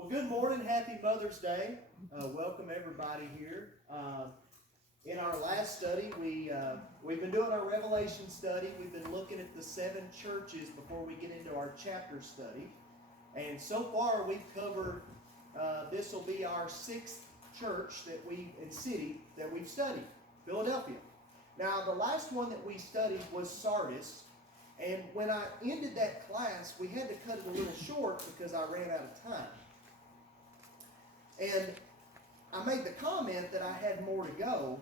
Well, good morning. Happy Mother's Day. Welcome everybody here. In our last study, we've been doing our Revelation study. We've been looking at the 7 churches before we get into our chapter study. And so far, we've covered. This will be our 6th church and city that we've studied, Philadelphia. Now, the last one that we studied was Sardis. And when I ended that class, we had to cut it a little short because I ran out of time. And I made the comment that I had more to go.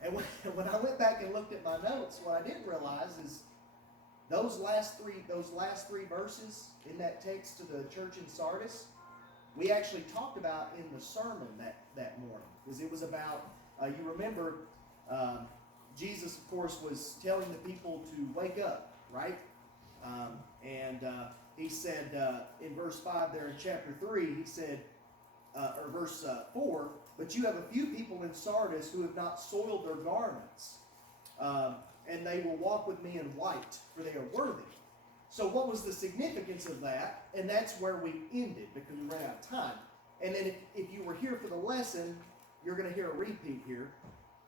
And when I went back and looked at my notes, what I didn't realize is those last three verses in that text to the church in Sardis, we actually talked about in the sermon that morning. Because it was about, you remember, Jesus, of course, was telling the people to wake up, right? He said in verse 5 there in chapter 3, he said, or verse 4, but you have a few people in Sardis who have not soiled their garments, and they will walk with me in white, for they are worthy. So what was the significance of that? And that's where we ended, because we ran out of time. And then if you were here for the lesson, you're going to hear a repeat here.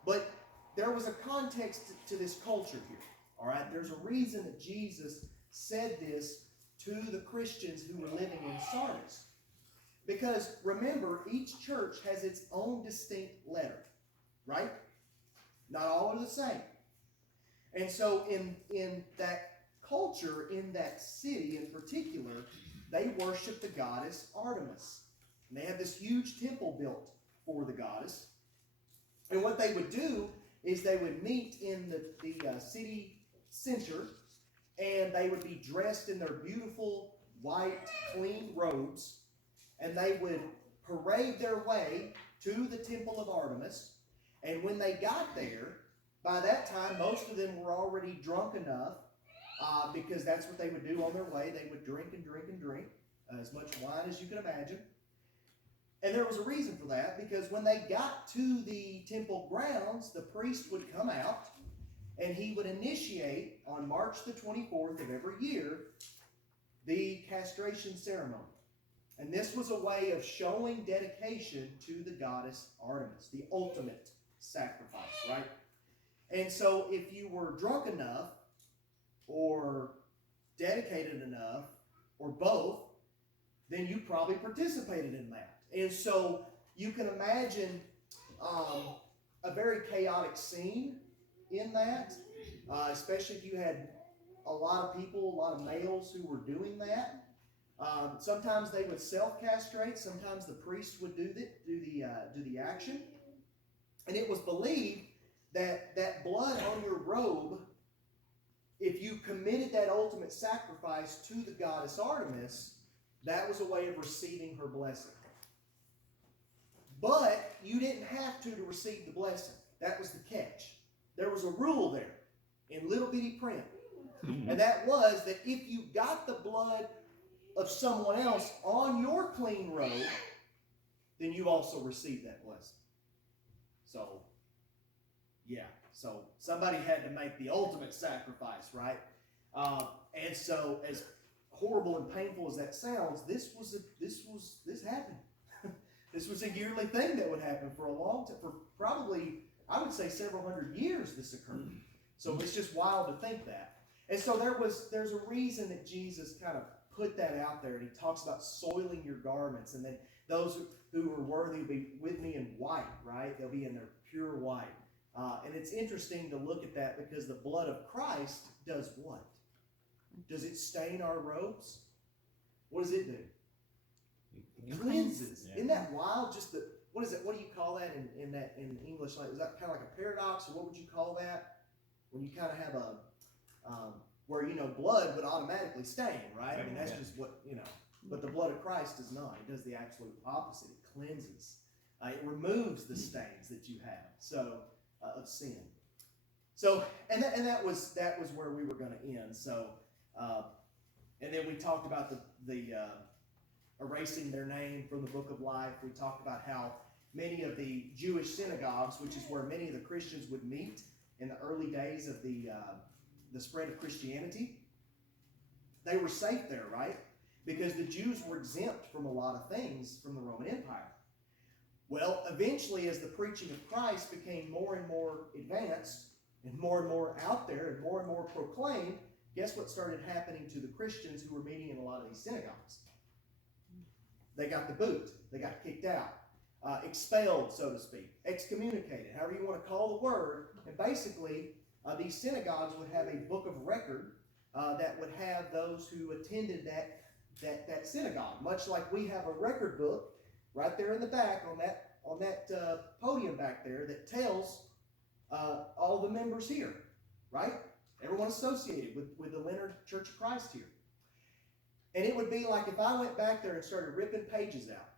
But there was a context to this culture here. All right? There's a reason that Jesus said this to the Christians who were living in Sardis. Because remember, each church has its own distinct letter, right? Not all are the same. And so in that culture, in that city in particular, they worship the goddess Artemis. And they had this huge temple built for the goddess. And what they would do is they would meet in the city center, and they would be dressed in their beautiful, white, clean robes, and they would parade their way to the temple of Artemis. And when they got there, by that time, most of them were already drunk enough, because that's what they would do on their way. They would drink and drink and drink, as much wine as you can imagine. And there was a reason for that, because when they got to the temple grounds, the priest would come out, and he would initiate, on March the 24th of every year, the castration ceremony. And this was a way of showing dedication to the goddess Artemis, the ultimate sacrifice, right? And so if you were drunk enough, or dedicated enough, or both, then you probably participated in that. And so you can imagine a very chaotic scene in that, especially if you had a lot of people, a lot of males who were doing that. Sometimes they would self-castrate. Sometimes the priest would do the action. And it was believed that blood on your robe, if you committed that ultimate sacrifice to the goddess Artemis, that was a way of receiving her blessing. But you didn't have to receive the blessing. That was the catch. There was a rule there in little bitty print. And that was that if you got the blood of someone else on your clean robe, then you also received that blessing. So, yeah. So somebody had to make the ultimate sacrifice, right? And so, as horrible and painful as that sounds, this happened. This was a yearly thing that would happen for a long time, for probably, I would say, several hundred years. This occurred. So it's just wild to think that. And so there's a reason that Jesus kind of put that out there, and he talks about soiling your garments, and then those who are worthy will be with me in white, right? They'll be in their pure white. And it's interesting to look at that, because the blood of Christ does what? Does it stain our robes? What does it do? It cleanses. Yeah. Isn't that wild? Just what is it? What do you call that in English? Like, is that kind of like a paradox, or what would you call that? When you kind of have where blood would automatically stain, right? I mean, that's just what But the blood of Christ does not. It does the absolute opposite. It cleanses. It removes the stains that you have. So. Of sin. So, and that was where we were going to end. So, and then we talked about the erasing their name from the book of life. We talked about how many of the Jewish synagogues, which is where many of the Christians would meet in the early days of the spread of Christianity, they were safe there, right? because the Jews were exempt from a lot of things from the Roman Empire. Well, eventually, as the preaching of Christ became more and more advanced and more out there and more proclaimed, guess what started happening to the Christians who were meeting in a lot of these synagogues? They got the boot. They got kicked out, expelled, so to speak, excommunicated, however you want to call the word. And basically, these synagogues would have a book of record that would have those who attended that synagogue, much like we have a record book right there in the back on that podium back there that tells all the members here, right? Everyone associated with the Leonard Church of Christ here. And it would be like if I went back there and started ripping pages out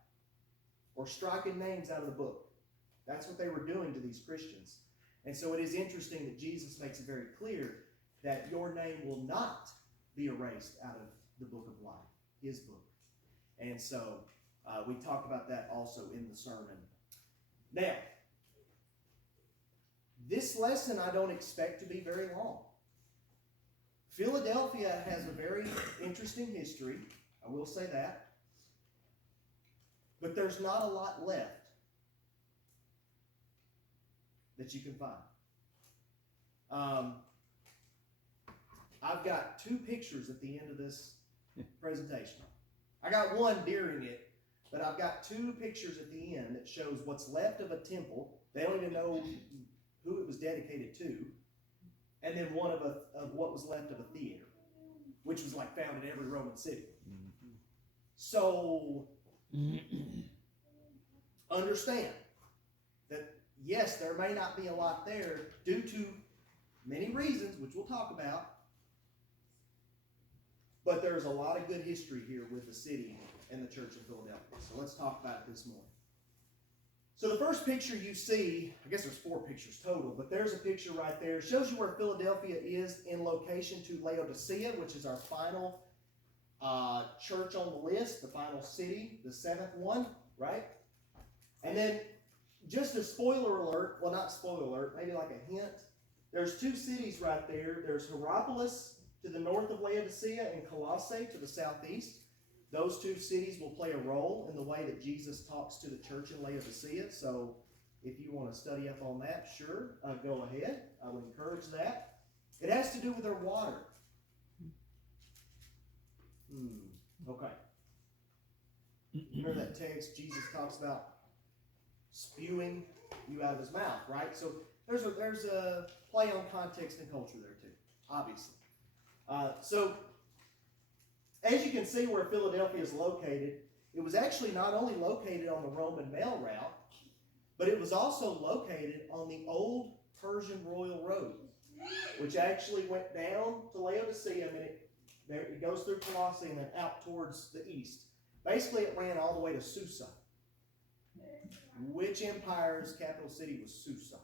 or striking names out of the book. That's what they were doing to these Christians. And so it is interesting that Jesus makes it very clear that your name will not be erased out of the book of life, his book. And so we talked about that also in the sermon. Now, this lesson I don't expect to be very long. Philadelphia has a very interesting history, I will say that. But there's not a lot left that you can find. I've got 2 pictures at the end of this presentation. I got one during it, but I've got 2 pictures at the end that shows what's left of a temple. They don't even know who it was dedicated to. And then one of what was left of a theater, which was like found in every Roman city. So, understand that, yes, there may not be a lot there due to many reasons, which we'll talk about, but there's a lot of good history here with the city and the church in Philadelphia. So let's talk about it this morning. So the first picture you see, I guess there's 4 pictures total, but there's a picture right there. It shows you where Philadelphia is in location to Laodicea, which is our final church on the list, the final city, the 7th one, right? And then, just a spoiler alert, well, not spoiler alert, maybe like a hint, there's 2 cities right there. There's Hierapolis to the north of Laodicea and Colossae to the southeast. Those 2 cities will play a role in the way that Jesus talks to the church in Laodicea. So if you want to study up on that, sure, go ahead. I would encourage that. It has to do with their water. Okay. Remember that text Jesus talks about spewing you out of his mouth, right? So there's a play on context and culture there too, obviously. So as you can see where Philadelphia is located, it was actually not only located on the Roman mail route, but it was also located on the old Persian royal road, which actually went down to Laodicea, and it goes through Colossae and then out towards the east. Basically, it ran all the way to Susa. Which empire's capital city was Susa?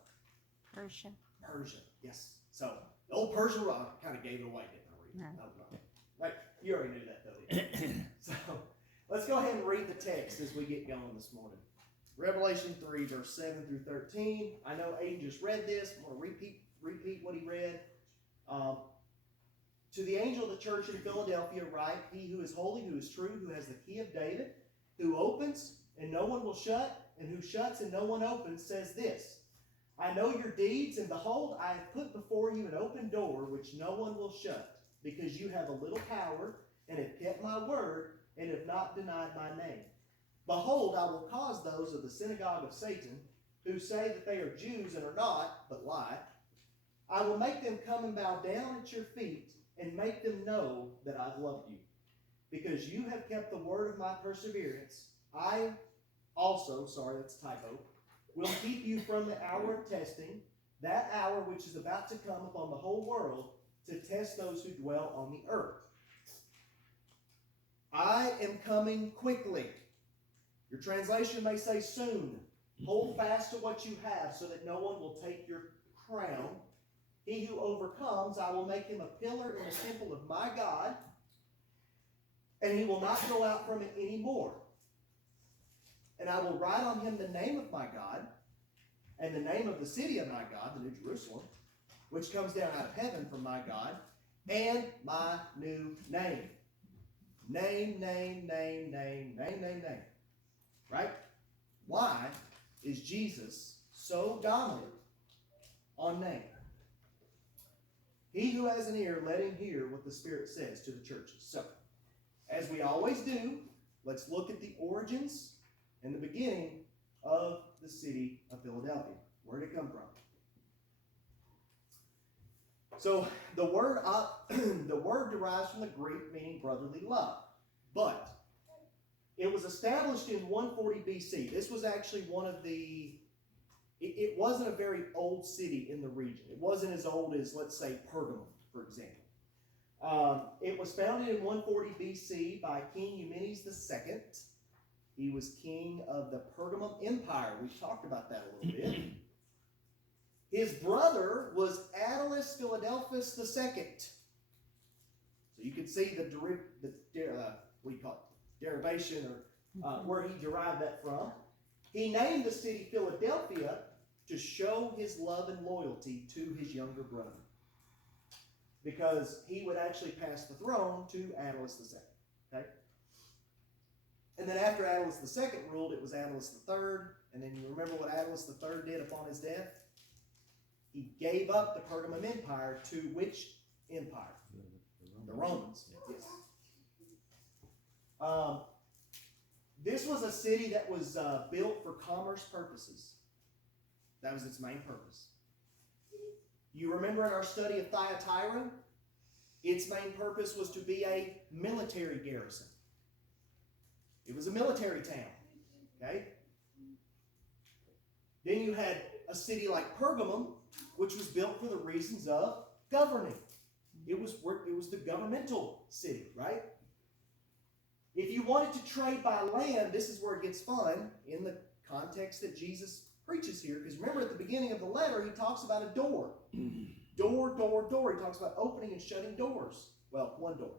Persia. Persia, yes. So, the old Persian road, I kind of gave it away, didn't I? No. Right, you already knew that, though, didn't you? So, let's go ahead and read the text as we get going this morning. Revelation 3, verse 7 through 13. I know Aiden just read this. I'm going to repeat what he read. To the angel of the church in Philadelphia write, he who is holy, who is true, who has the key of David, who opens and no one will shut, and who shuts and no one opens, says this, I know your deeds, and behold, I have put before you an open door which no one will shut, because you have a little power, and have kept my word, and have not denied my name. Behold, I will cause those of the synagogue of Satan, who say that they are Jews and are not, but lie, I will make them come and bow down at your feet, and make them know that I've loved you. Because you have kept the word of my perseverance, I also, sorry, that's a typo, will keep you from the hour of testing, that hour which is about to come upon the whole world, to test those who dwell on the earth. I am coming quickly. Your translation may say soon. Hold fast to what you have, so that no one will take your crown. He who overcomes, I will make him a pillar in the temple of my God, and he will not go out from it any more. And I will write on him the name of my God, and the name of the city of my God, the New Jerusalem, which comes down out of heaven from my God, and my new name. Name, name, name, name, name, name, name. Right? Why is Jesus so dominant on name? He who has an ear, let him hear what the Spirit says to the churches. So, as we always do, let's look at the origins and the beginning of the city of Philadelphia. Where did it come from? So the word derives from the Greek meaning brotherly love. But it was established in 140 BC. This was actually one of the... It wasn't a very old city in the region. It wasn't as old as, let's say, Pergamum, for example. It was founded in 140 BC by King Eumenes II. He was king of the Pergamum Empire. We've talked about that a little bit. His brother was Attalus Philadelphus II. So you can see the derivation, or where he derived that from. He named the city Philadelphia to show his love and loyalty to his younger brother, because he would actually pass the throne to Attalus II. Okay? And then after Attalus II ruled, it was Attalus III. And then you remember what Attalus III did upon his death? He gave up the Pergamum Empire to which empire? The Romans. Yes. This was a city that was built for commerce purposes. That was its main purpose. You remember in our study of Thyatira, its main purpose was to be a military garrison. It was a military town. Okay? Then you had a city like Pergamum, which was built for the reasons of governing. It was the governmental city, right? If you wanted to trade by land, this is where it gets fun in the context that Jesus preaches here. Because remember, at the beginning of the letter, he talks about a door. Door, door, door. He talks about opening and shutting doors. Well, one door.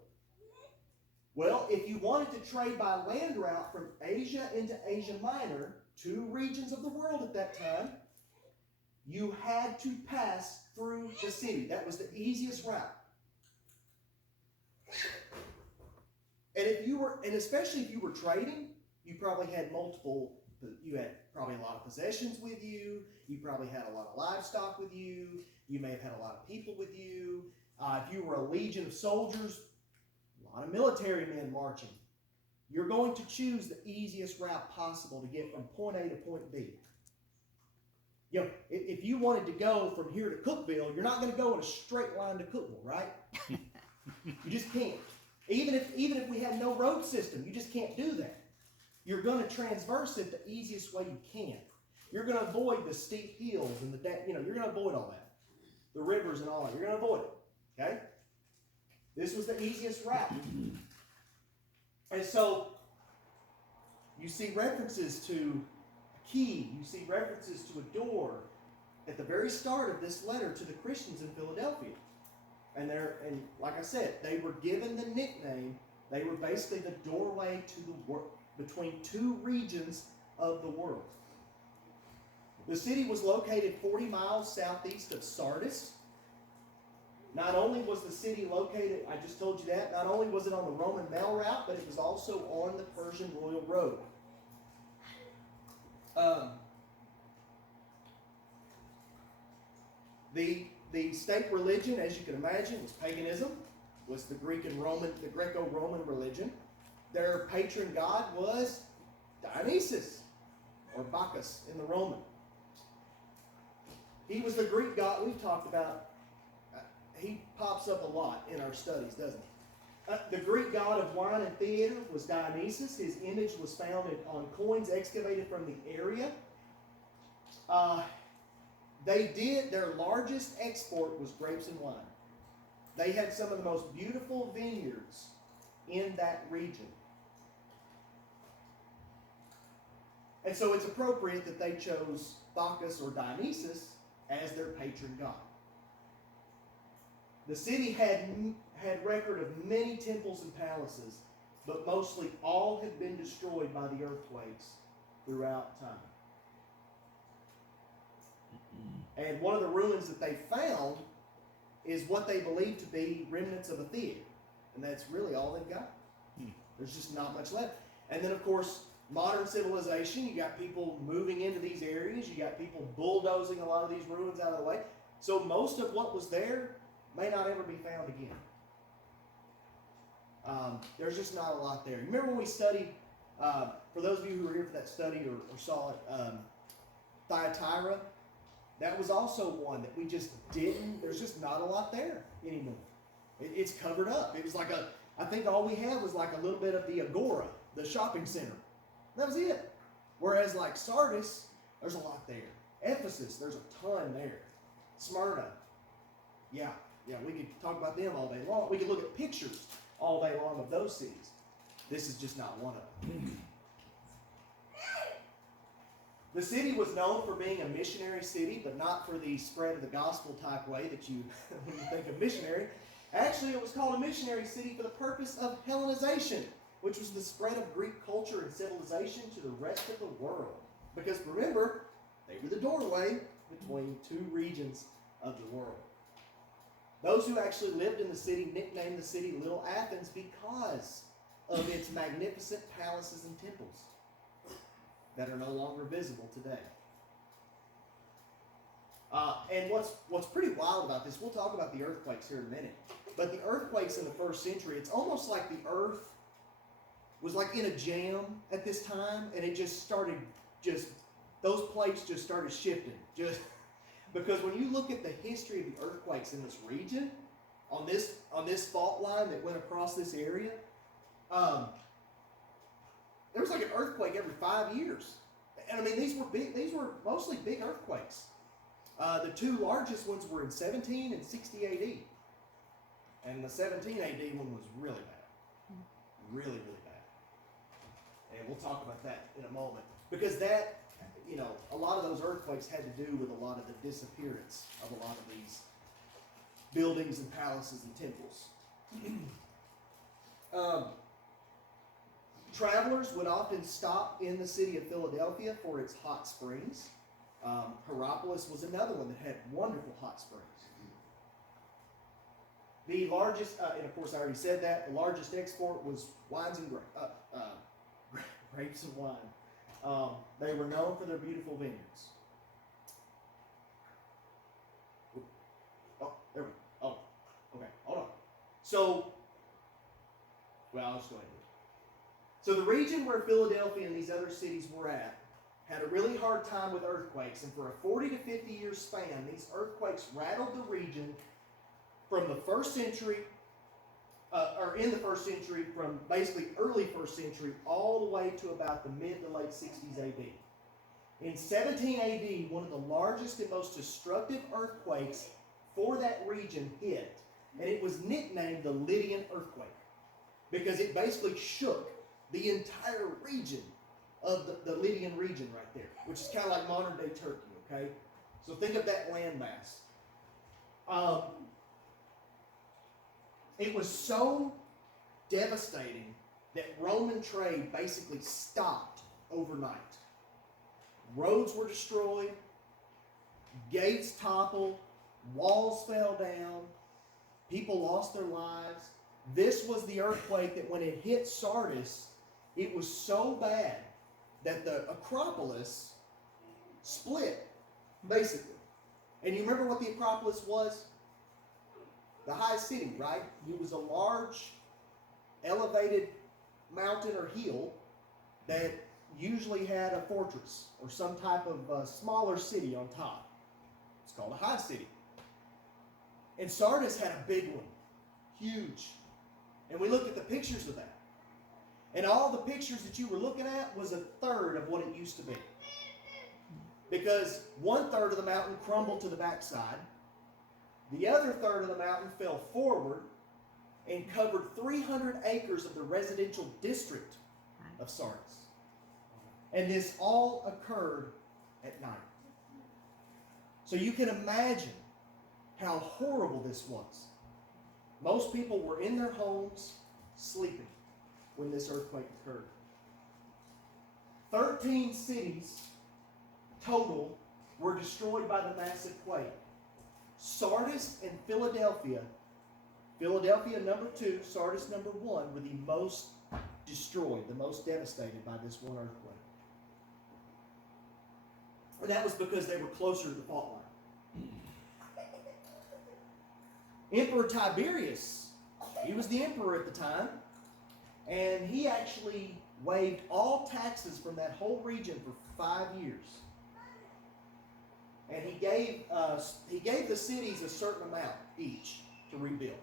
Well, if you wanted to trade by land route from Asia into Asia Minor, two regions of the world at that time, you had to pass through the city. That was the easiest route. And especially if you were trading, you probably had you had probably a lot of possessions with you. You probably had a lot of livestock with you. You may have had a lot of people with you. If you were a legion of soldiers, a lot of military men marching. You're going to choose the easiest route possible to get from point A to point B. You know, if you wanted to go from here to Cookville, you're not going to go in a straight line to Cookville, right? You just can't. Even if we had no road system, you just can't do that. You're going to transverse it the easiest way you can. You're going to avoid the steep hills and you're going to avoid all that. The rivers and all that. You're going to avoid it. Okay? This was the easiest route. And so, you see references to a key. You see references to a door at the very start of this letter to the Christians in Philadelphia. And like I said, they were given the nickname. They were basically the doorway to the world, between two regions of the world. The city was located 40 miles southeast of Sardis. Not only was the city located, I just told you that, not only was it on the Roman mail route, but it was also on the Persian royal road. The state religion, as you can imagine, was paganism, was the Greco-Roman religion. Their patron god was Dionysus, or Bacchus in the Roman. He was the Greek god we've talked about. He pops up a lot in our studies, doesn't he? The Greek god of wine and theater was Dionysus. His image was found on coins excavated from the area. Their largest export was grapes and wine. They had some of the most beautiful vineyards in that region. And so it's appropriate that they chose Bacchus or Dionysus as their patron god. The city had record of many temples and palaces, but mostly all had been destroyed by the earthquakes throughout time. And one of the ruins that they found is what they believe to be remnants of a theater. And that's really all they've got. There's just not much left. And then, of course, modern civilization, you got people moving into these areas. You got people bulldozing a lot of these ruins out of the way. So most of what was there may not ever be found again. There's just not a lot there. You remember when we studied, for those of you who were here for that study or saw it, Thyatira? That was also one that we just didn't, there's just not a lot there anymore. It's covered up. It was like I think all we had was like a little bit of the Agora, the shopping center. That was it. Whereas like Sardis, there's a lot there. Ephesus, there's a ton there. Smyrna, yeah, we could talk about them all day long. We could look at pictures all day long of those cities. This is just not one of them. The city was known for being a missionary city, but not for the spread of the gospel type way that you, when you think of missionary. Actually, it was called a missionary city for the purpose of Hellenization, which was the spread of Greek culture and civilization to the rest of the world. Because remember, they were the doorway between two regions of the world. Those who actually lived in the city nicknamed the city Little Athens because of its magnificent palaces and temples that are no longer visible today. And what's pretty wild about this, we'll talk about the earthquakes here in a minute, but the earthquakes in the first century, it's almost like the earth was like in a jam at this time, and it just started, those plates just started shifting. Because when you look at the history of the earthquakes in this region, on this fault line that went across this area, there was like an earthquake every 5 years. And I mean, these were mostly big earthquakes. The two largest ones were in 17 and 60 AD. And the 17 AD one was really bad. Really, really bad. And we'll talk about that in a moment. Because that, a lot of those earthquakes had to do with a lot of the disappearance of a lot of these buildings and palaces and temples. Travelers would often stop in the city of Philadelphia for its hot springs. Hierapolis was another one that had wonderful hot springs. The largest, and of course I already said that, the largest export was wines and grapes and wine. They were known for their beautiful vineyards. Oh, there we go. Oh, okay, hold on. So, I'll just go ahead. So the region where Philadelphia and these other cities were at had a really hard time with earthquakes, and for a 40 to 50 year span, these earthquakes rattled the region from the first century, or in the first century, from basically early first century all the way to about the mid to late 60s AD. In 17 AD, one of the largest and most destructive earthquakes for that region hit, and it was nicknamed the Lydian earthquake because it basically shook the entire region of the Lydian region right there, which is kind of like modern day Turkey, okay? So think of that landmass. It was so devastating that Roman trade basically stopped overnight. Roads were destroyed, gates toppled, walls fell down, people lost their lives. This was the earthquake that when it hit Sardis, it was so bad that the Acropolis split, basically. And you remember what the Acropolis was? The highest city, right? It was a large, elevated mountain or hill that usually had a fortress or some type of smaller city on top. It's called a high city. And Sardis had a big one, huge. And we looked at the pictures of that. And all the pictures that you were looking at was a third of what it used to be. Because 1/3 of the mountain crumbled to the backside. The other third of the mountain fell forward and covered 300 acres of the residential district of Sardis. And this all occurred at night. So you can imagine how horrible this was. Most people were in their homes sleeping when this earthquake occurred. 13 cities total were destroyed by the massive quake. Sardis and Philadelphia number 2, Sardis number 1, were the most destroyed, the most devastated by this one earthquake. And that was because they were closer to the fault line. Emperor Tiberius, he was the emperor at the time, and he actually waived all taxes from that whole region for 5 years. And he gave the cities a certain amount each to rebuild.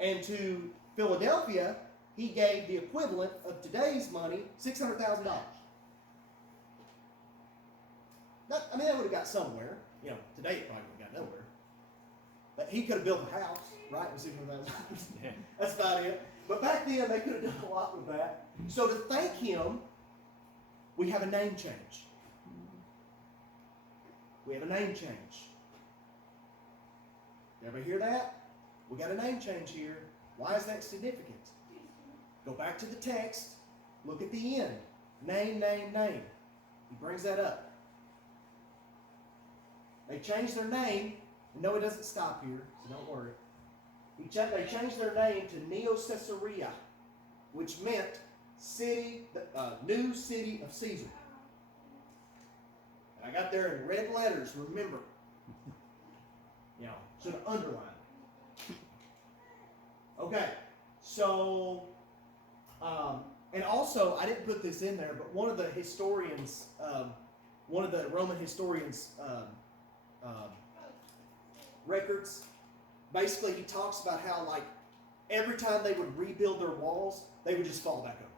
And to Philadelphia, he gave the equivalent of today's money, $600,000. I mean, they would have got somewhere. You know, today it probably would have got nowhere. But he could have built a house, right, with $600,000. Yeah. That's about it. But back then, they could have done a lot with that. So to thank him, we have a name change. We have a name change. You ever hear that? We got a name change here. Why is that significant? Go back to the text. Look at the end. Name, name, name. He brings that up. They changed their name. No, it doesn't stop here, so don't worry. They changed their name to Neo Caesarea, which meant city, new city of Caesar. And I got there in red letters, remember. You know, should have underlined it. Okay, so, and also, I didn't put this in there, but one of the historians, one of the Roman historians' records, basically he talks about how, like, every time they would rebuild their walls, they would just fall back up.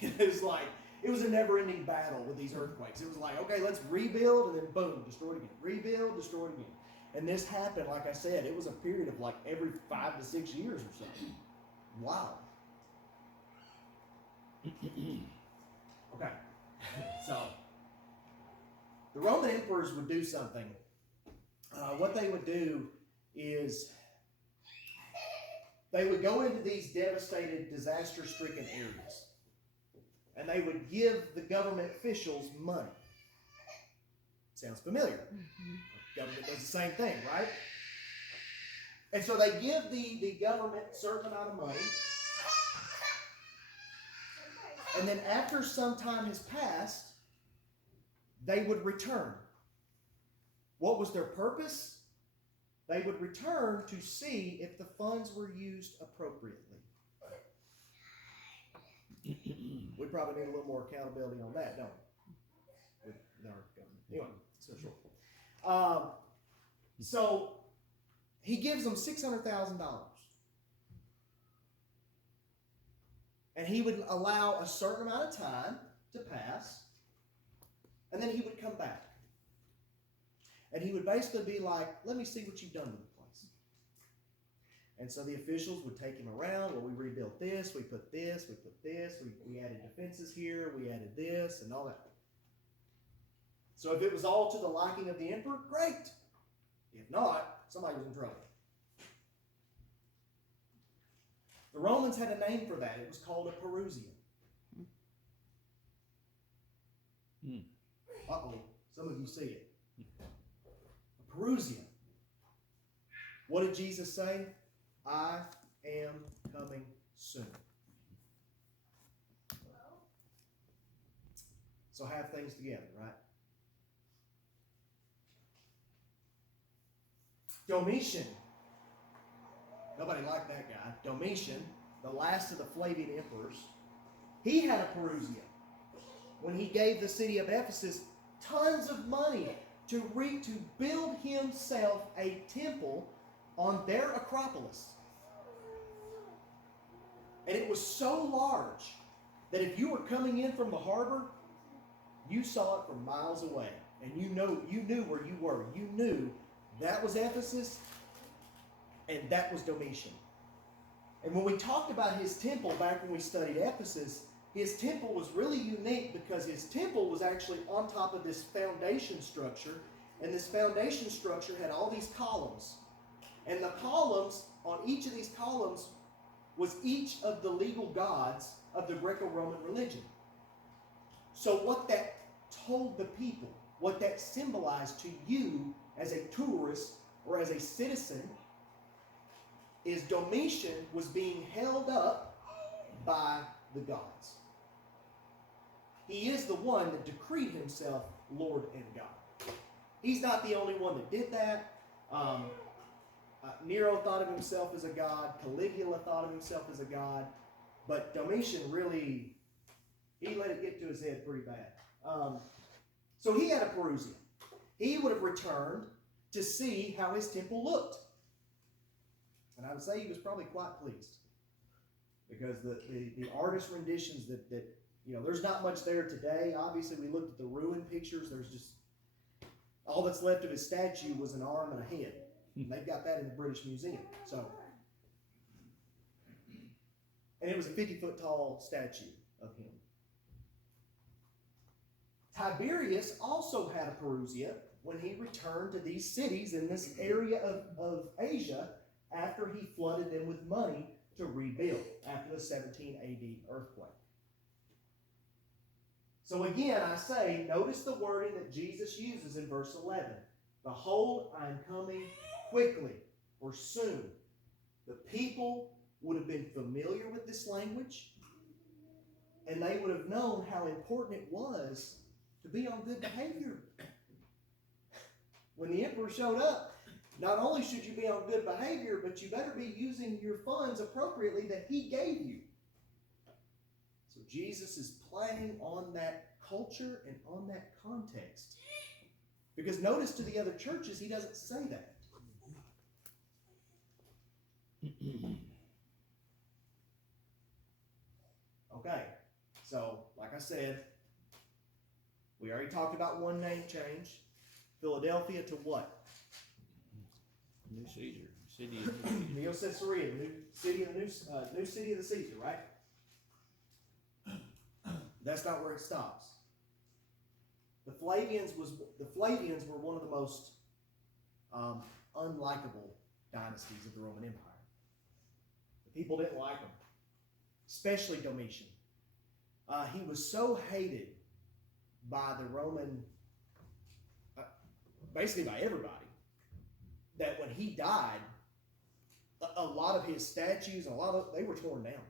It was a never-ending battle with these earthquakes. It was like, okay, let's rebuild, and then boom, destroy it again. Rebuild, destroy it again. And this happened, like I said, it was a period of like every 5 to 6 years or something. Wow. Okay. So, the Roman emperors would do something. What they would do is they would go into these devastated, disaster-stricken areas, and they would give the government officials money. Sounds familiar. Mm-hmm. Government does the same thing, right? And so they give the government a certain amount of money, and then after some time has passed, they would return. What was their purpose? They would return to see if the funds were used appropriately. We probably need a little more accountability on that, don't we? With our government. Anyway, so short. So he gives them $600,000. And he would allow a certain amount of time to pass, and then he would come back. And he would basically be like, let me see what you've done to the place. And so the officials would take him around. Well, we rebuilt this, we put this, we added defenses here, we added this, and all that. So if it was all to the liking of the emperor, great. If not, somebody was in trouble. The Romans had a name for that. It was called a Perusian. Uh-oh, some of you see it. A Perusian. What did Jesus say? I am coming soon. So have things together, right? Domitian. Nobody liked that guy. Domitian, the last of the Flavian emperors, he had a Perusian. When he gave the city of Ephesus tons of money to build himself a temple on their Acropolis. And it was so large that if you were coming in from the harbor, you saw it from miles away. And you knew where you were. You knew that was Ephesus and that was Domitian. And when we talked about his temple back when we studied Ephesus, his temple was really unique because his temple was actually on top of this foundation structure, and this foundation structure had all these columns. And the columns, on each of these columns, was each of the legal gods of the Greco-Roman religion. So what that told the people, what that symbolized to you as a tourist or as a citizen, is Domitian was being held up by the gods. He is the one that decreed himself Lord and God. He's not the only one that did that. Nero thought of himself as a god. Caligula thought of himself as a god. But Domitian really, he let it get to his head pretty bad. So he had a Perusian. He would have returned to see how his temple looked. And I would say he was probably quite pleased. Because the artist renditions that there's not much there today. Obviously, we looked at the ruin pictures. There's just, all that's left of his statue was an arm and a head. And they've got that in the British Museum. And it was a 50-foot tall statue of him. Tiberius also had a Perusia when he returned to these cities in this area of Asia after he flooded them with money to rebuild after the 17 AD earthquake. So again, I say, notice the wording that Jesus uses in verse 11. Behold, I am coming quickly, or soon. The people would have been familiar with this language, and they would have known how important it was to be on good behavior. When the emperor showed up, not only should you be on good behavior, but you better be using your funds appropriately that he gave you. So Jesus is playing on that culture and on that context. Because notice to the other churches, he doesn't say that. Okay, so like I said, we already talked about one name change. Philadelphia to what? New Caesar. City of New Caesar. Neo Caesarea, new city of the Caesar, right? That's not where it stops. The Flavians were one of the most unlikable dynasties of the Roman Empire. The people didn't like him, especially Domitian. He was so hated by the Roman, basically by everybody, that when he died, a lot of his statues, they were torn down.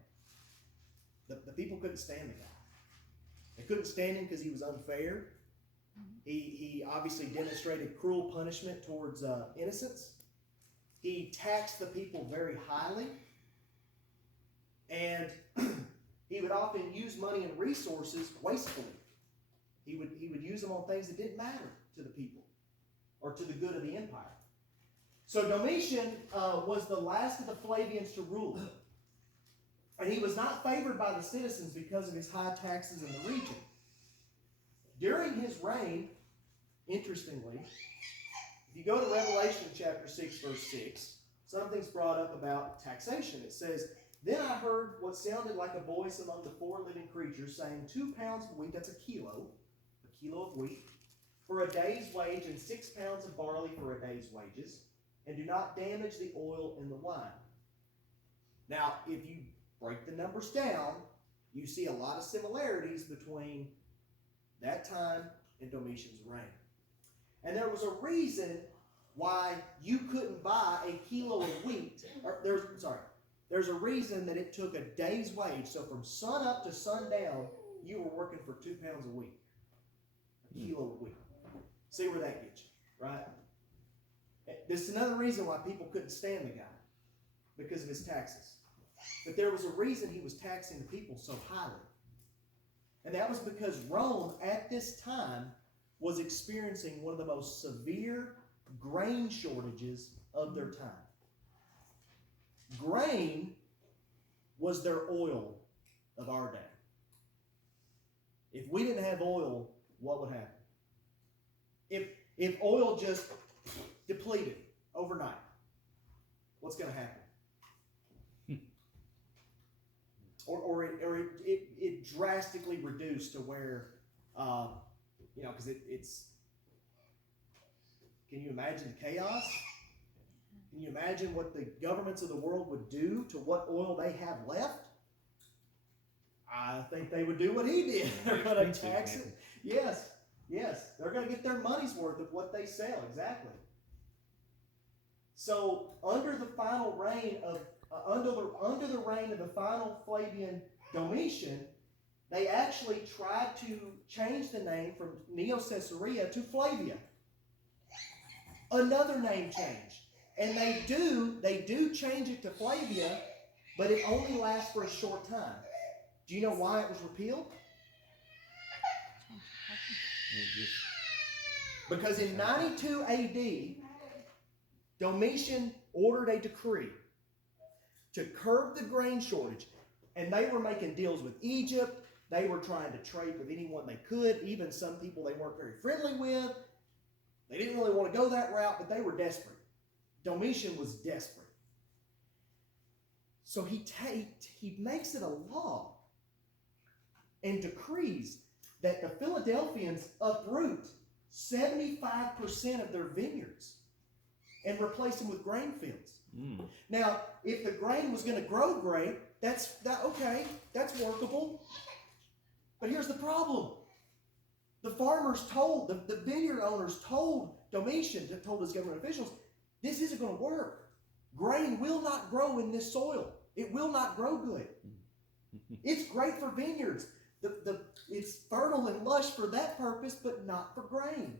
The people couldn't stand the guy. They couldn't stand him because he was unfair. He obviously demonstrated cruel punishment towards innocents. He taxed the people very highly. And he would often use money and resources wastefully. He would use them on things that didn't matter to the people or to the good of the empire. So Domitian was the last of the Flavians to rule. And he was not favored by the citizens because of his high taxes in the region. During his reign, interestingly, if you go to Revelation chapter 6, verse 6, something's brought up about taxation. It says, Then I heard what sounded like a voice among the four living creatures saying, 2 pounds of wheat, that's a kilo of wheat, for a day's wage, and 6 pounds of barley for a day's wages, and do not damage the oil and the wine. Now, if you break the numbers down, you see a lot of similarities between that time and Domitian's reign. And there was a reason why you couldn't buy a kilo of wheat. There's a reason that it took a day's wage. So from sun up to sundown, you were working for 2 pounds of wheat. A kilo of wheat. See where that gets you, right? This is another reason why people couldn't stand the guy, because of his taxes. But there was a reason he was taxing the people so highly. And that was because Rome, at this time, was experiencing one of the most severe grain shortages of their time. Grain was their oil of our day. If we didn't have oil, what would happen? If oil just depleted overnight, what's going to happen? Or it drastically reduced to where, because it's, can you imagine the chaos? Can you imagine what the governments of the world would do to what oil they have left? I think they would do what he did. They're going to tax it. Yes. They're going to get their money's worth of what they sell, exactly. So under the final reign of, under the reign of the final Flavian Domitian, they actually tried to change the name from Neo-Caesarea to Flavia. Another name change. And they do change it to Flavia, but it only lasts for a short time. Do you know why it was repealed? Because in 92 AD, Domitian ordered a decree to curb the grain shortage. And they were making deals with Egypt. They were trying to trade with anyone they could, even some people they weren't very friendly with. They didn't really want to go that route, but they were desperate. Domitian was desperate. So he makes it a law and decrees that the Philadelphians uproot 75% of their vineyards and replace them with grain fields. Now, if the grain was going to grow great, that's workable. But here's the problem. The farmers told, the vineyard owners told Domitian, told his government officials, this isn't going to work. Grain will not grow in this soil. It will not grow good. It's great for vineyards. It's fertile and lush for that purpose, but not for grain.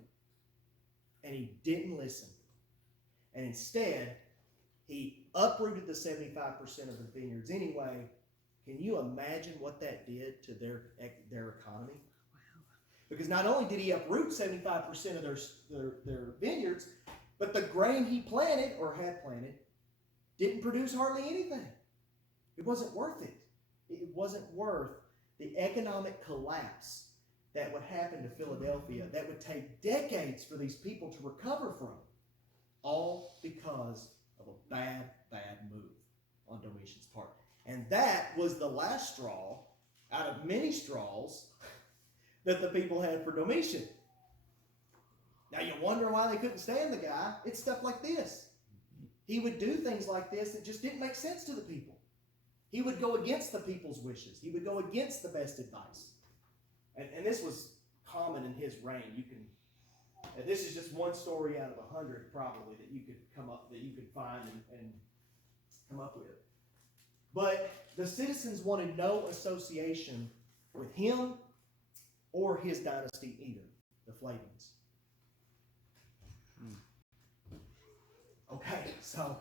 And he didn't listen. And instead, he uprooted the 75% of the vineyards anyway. Can you imagine what that did to their economy? Wow. Because not only did he uproot 75% of their vineyards, but the grain he planted or had planted didn't produce hardly anything. It wasn't worth it. It wasn't worth the economic collapse that would happen to Philadelphia, that would take decades for these people to recover from, all because of a bad move on Domitian's part. And that was the last straw out of many straws that the people had for Domitian. Now you wonder why they couldn't stand the guy. It's stuff like this. He would do things like this that just didn't make sense to the people. He would go against the people's wishes. He would go against the best advice. And this was common in his reign. This is just one story out of 100 probably that you could find and come up with. But the citizens wanted no association with him or his dynasty either, the Flavians. Okay, so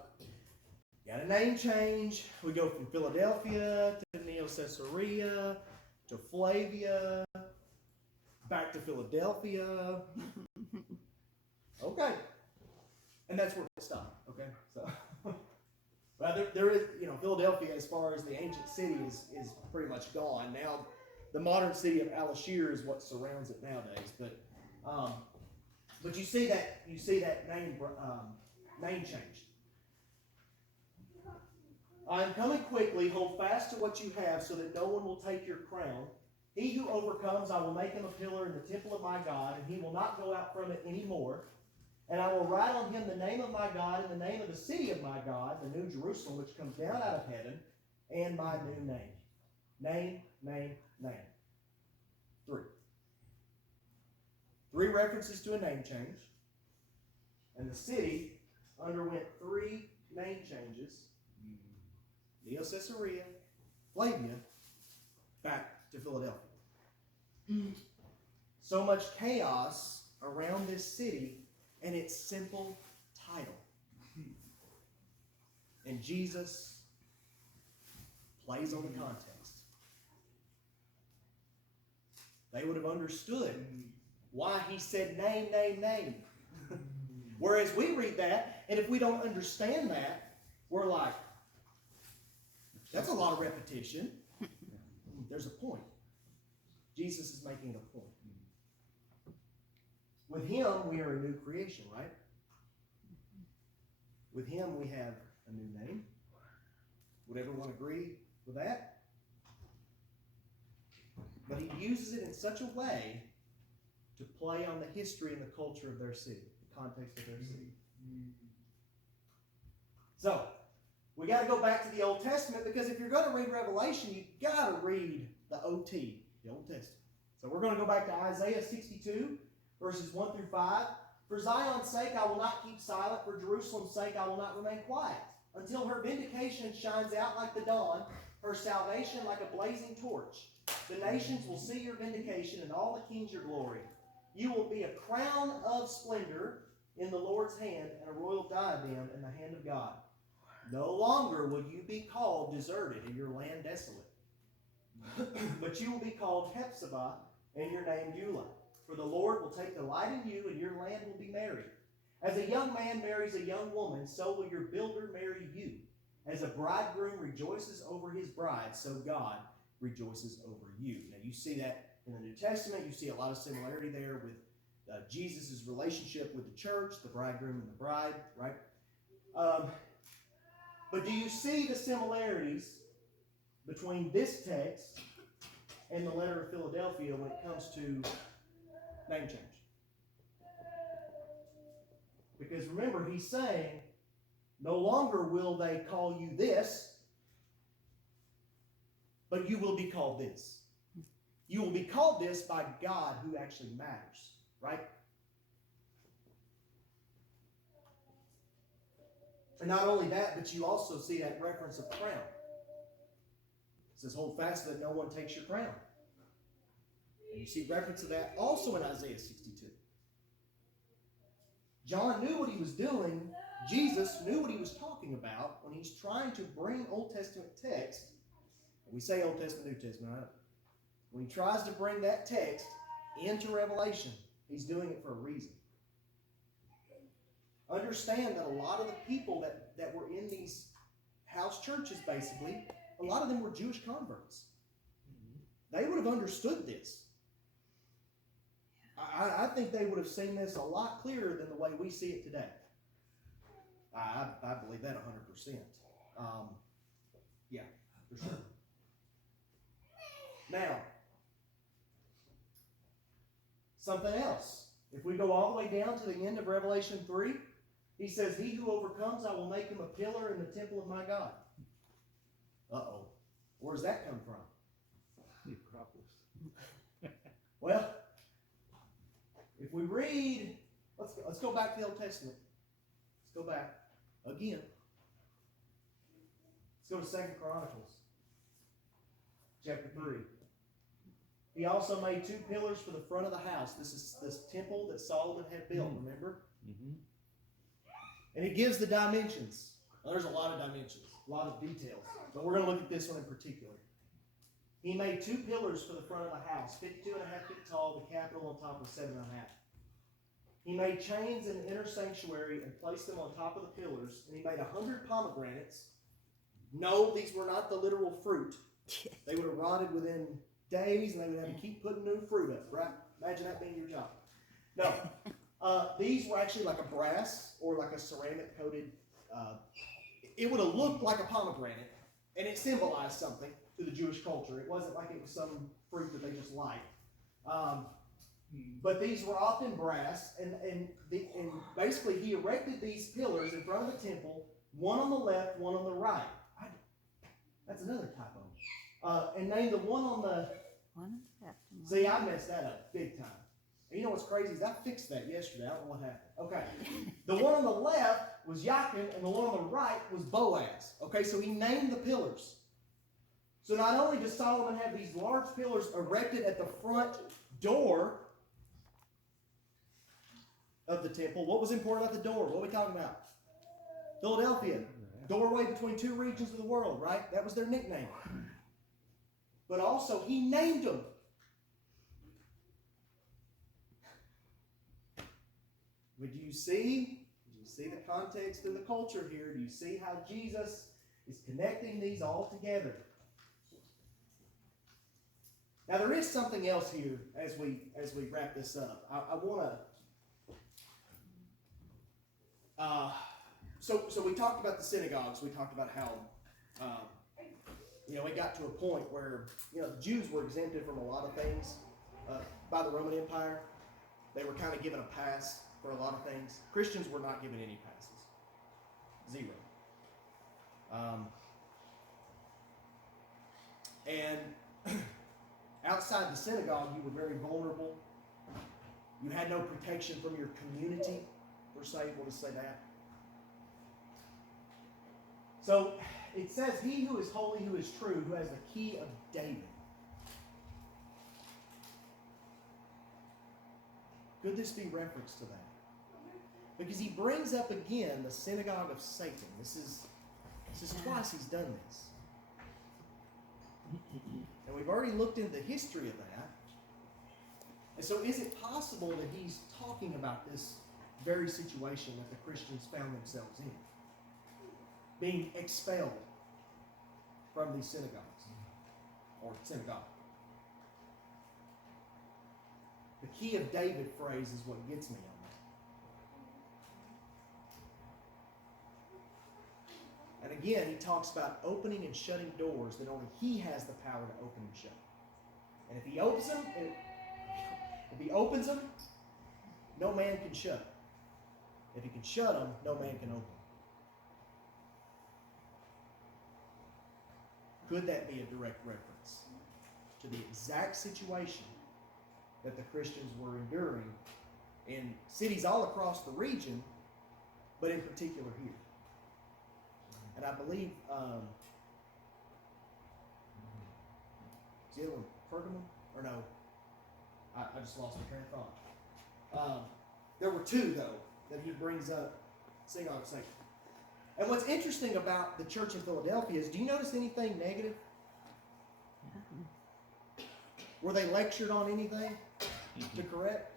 got a name change. We go from Philadelphia to Neo-Caesarea to Flavia, back to Philadelphia. Okay. And that's where it stopped. Okay, so well, there is, Philadelphia, as far as the ancient city, is pretty much gone. Now, the modern city of Al-Ashir is what surrounds it nowadays. But you see that name changed. I am coming quickly. Hold fast to what you have, so that no one will take your crown. He who overcomes, I will make him a pillar in the temple of my God, and he will not go out from it any more. And I will write on him the name of my God and the name of the city of my God, the new Jerusalem, which comes down out of heaven, and my new name. Name. Three references to a name change. And the city underwent 3 name changes. Neo-Caesarea, Flavia, back to Philadelphia. So much chaos around this city and its simple title. And Jesus plays on the context. They would have understood why he said name. Whereas we read that, and if we don't understand that, we're like, that's a lot of repetition. There's a point. Jesus is making a point. With him, we are a new creation, right? With him, we have a new name. Would everyone agree with that? But he uses it in such a way to play on the history and the culture of their city, the context of their city. So, we got to go back to the Old Testament, because if you're going to read Revelation, you got to read the OT, the Old Testament. So we're going to go back to Isaiah 62, verses 1 through 5. For Zion's sake I will not keep silent, for Jerusalem's sake I will not remain quiet, until her vindication shines out like the dawn, her salvation like a blazing torch. The nations will see your vindication, and all the kings your glory. You will be a crown of splendor in the Lord's hand, and a royal diadem in the hand of God. No longer will you be called deserted and your land desolate, but you will be called Hephzibah, and your name Beulah. For the Lord will take delight in you, and your land will be married. As a young man marries a young woman, so will your builder marry you. As a bridegroom rejoices over his bride, so God rejoices over you. Now you see that in the New Testament. You see a lot of similarity there with Jesus' relationship with the church, the bridegroom and the bride, right? But do you see the similarities between this text and the letter of Philadelphia when it comes to name change? Because remember, he's saying, no longer will they call you this, but you will be called this. You will be called this by God, who actually matters, right? And not only that, but you also see that reference of crown. It says, hold fast so that no one takes your crown. And you see reference of that also in Isaiah 62. John knew what he was doing. Jesus knew what he was talking about when he's trying to bring Old Testament text. And we say Old Testament, New Testament, right? When he tries to bring that text into Revelation, he's doing it for a reason. Understand that a lot of the people that were in these house churches, basically, a lot of them were Jewish converts. They would have understood this. I think they would have seen this a lot clearer than the way we see it today. I believe that 100%. Yeah, for sure. Now, something else. If we go all the way down to the end of Revelation 3, he says, he who overcomes, I will make him a pillar in the temple of my God. Uh-oh. Where does that come from? The Acropolis. Well, if we read, let's go back to the Old Testament. Let's go back again. Let's go to 2 Chronicles, chapter 3. He also made 2 pillars for the front of the house. This is this temple that Solomon had built, remember? Mm-hmm. And it gives the dimensions. Well, there's a lot of dimensions, a lot of details. But we're going to look at this one in particular. He made 2 pillars for the front of the house, 52.5 feet tall, the capital on top of 7.5. He made chains in the inner sanctuary and placed them on top of the pillars. And he made 100 pomegranates. No, these were not the literal fruit. They would have rotted within days, and they would have to keep putting new fruit up, right? Imagine that being your job. No. These were actually like a brass or like a ceramic coated. It would have looked like a pomegranate, and it symbolized something to the Jewish culture. It wasn't like it was some fruit that they just liked. But these were often brass, and basically he erected these pillars in front of the temple, one on the left, one on the right. That's another typo. And named the one on the... See, I messed that up big time. And you know what's crazy is I fixed that yesterday. I don't know what happened. Okay. The one on the left was Jachin, and the one on the right was Boaz. Okay, so he named the pillars. So not only does Solomon have these large pillars erected at the front door of the temple, what was important about the door? What are we talking about? Philadelphia. Doorway between 2 regions of the world, right? That was their nickname. But also, he named them. But do you see the context and the culture here? Do you see how Jesus is connecting these all together? Now there is something else here as we wrap this up. I want to. So we talked about the synagogues. We talked about how it got to a point where the Jews were exempted from a lot of things by the Roman Empire. They were kind of given a pass for a lot of things. Christians were not given any passes. 0. And outside the synagogue, you were very vulnerable. You had no protection from your community, per se. We'll just say that. So it says, he who is holy, who is true, who has the key of David. Could this be reference to that? Because he brings up again the synagogue of Satan. This is twice he's done this. And we've already looked into the history of that. And so is it possible that he's talking about this very situation that the Christians found themselves in? Being expelled from these synagogues. Or synagogue. The key of David phrase is what gets me on that. And again, he talks about opening and shutting doors that only he has the power to open and shut. And if he opens them, no man can shut them. If he can shut them, no man can open them. Could that be a direct reference to the exact situation that the Christians were enduring in cities all across the region, but in particular here? And I believe, is the other one Pergamum? Or no? I just lost my train of thought. There were two, though, that he brings up, synagogue of Satan. And what's interesting about the church in Philadelphia is, do you notice anything negative? Were they lectured on anything to correct?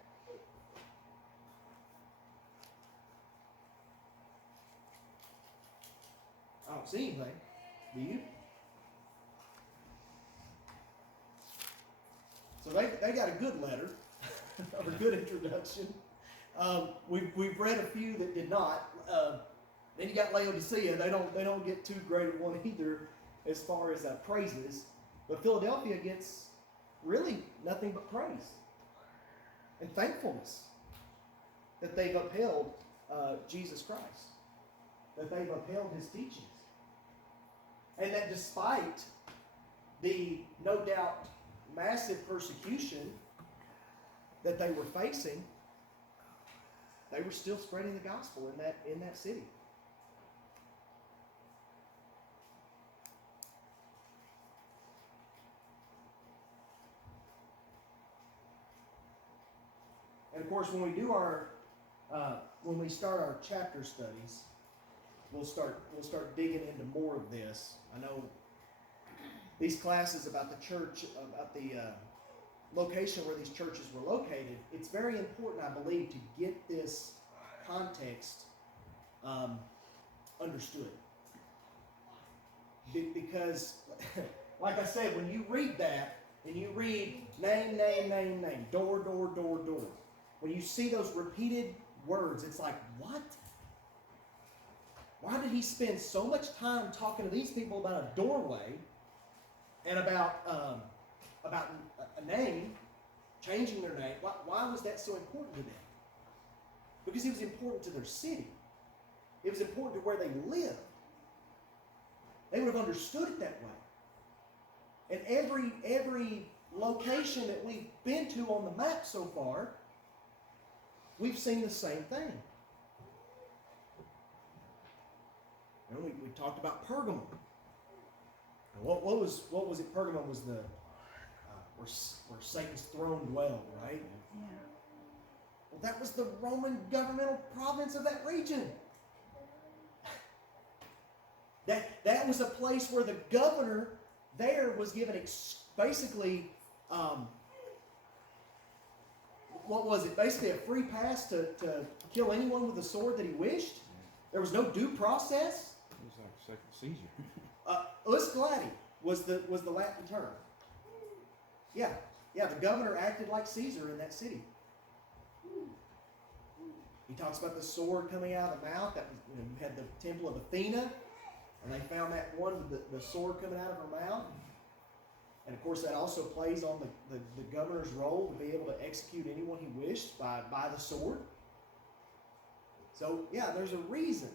I don't see anything. Do you? So they got a good letter, or a good introduction. We've read a few that did not. Then you got Laodicea. They don't get too great of one either, as far as praises. But Philadelphia gets really nothing but praise and thankfulness that they've upheld Jesus Christ, that they've upheld his teachings, and that despite the no doubt massive persecution that they were facing, they were still spreading the gospel in that city. And of course, when we do when we start our chapter studies, we'll start digging into more of this. I know these classes about the church, about the location where these churches were located, it's very important, I believe, to get this context understood. Because, like I said, when you read that, and you read name, door, when you see those repeated words, it's like, what? Why did he spend so much time talking to these people about a doorway and about a name, changing their name? Why was that so important to them? Because it was important to their city. It was important to where they lived. They would have understood it that way. And every location that we've been to on the map so far, we've seen the same thing. And we talked about Pergamum. And what was it? Pergamum was the where Satan's throne dwelled, right? Yeah. Well, that was the Roman governmental province of that region. That was a place where the governor there was given basically, what was it? Basically a free pass to kill anyone with a sword that he wished. There was no due process. It was like Second Caesar. Us gladi was the Latin term. Yeah, the governor acted like Caesar in that city. He talks about the sword coming out of the mouth. That was, you had the temple of Athena, and they found that one with the sword coming out of her mouth. And of course, that also plays on the governor's role to be able to execute anyone he wished by the sword. So, yeah, there's a reason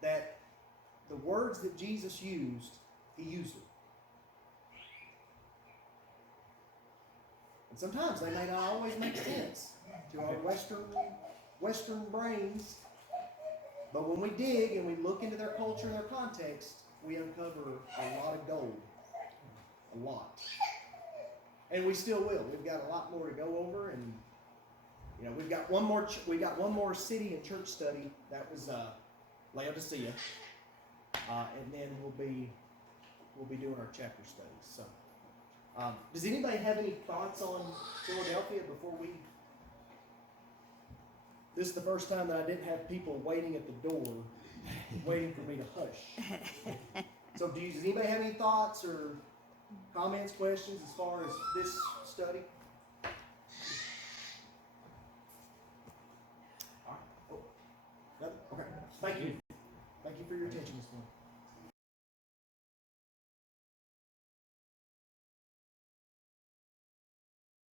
that the words that Jesus used, he used them. And sometimes they may not always make sense to our Western brains, But when we dig and we look into their culture and their context, we uncover a lot of gold. A lot. And we still will. We've got a lot more to go over, and you know, we've got one more city and church study. That was Laodicea, and then we'll be doing our chapter studies. So, does anybody have any thoughts on Philadelphia before we? This is the first time that I didn't have people waiting at the door, waiting for me to hush. So, does anybody have any thoughts or comments, questions as far as this study? All right. Oh, nothing? Okay. Thank you.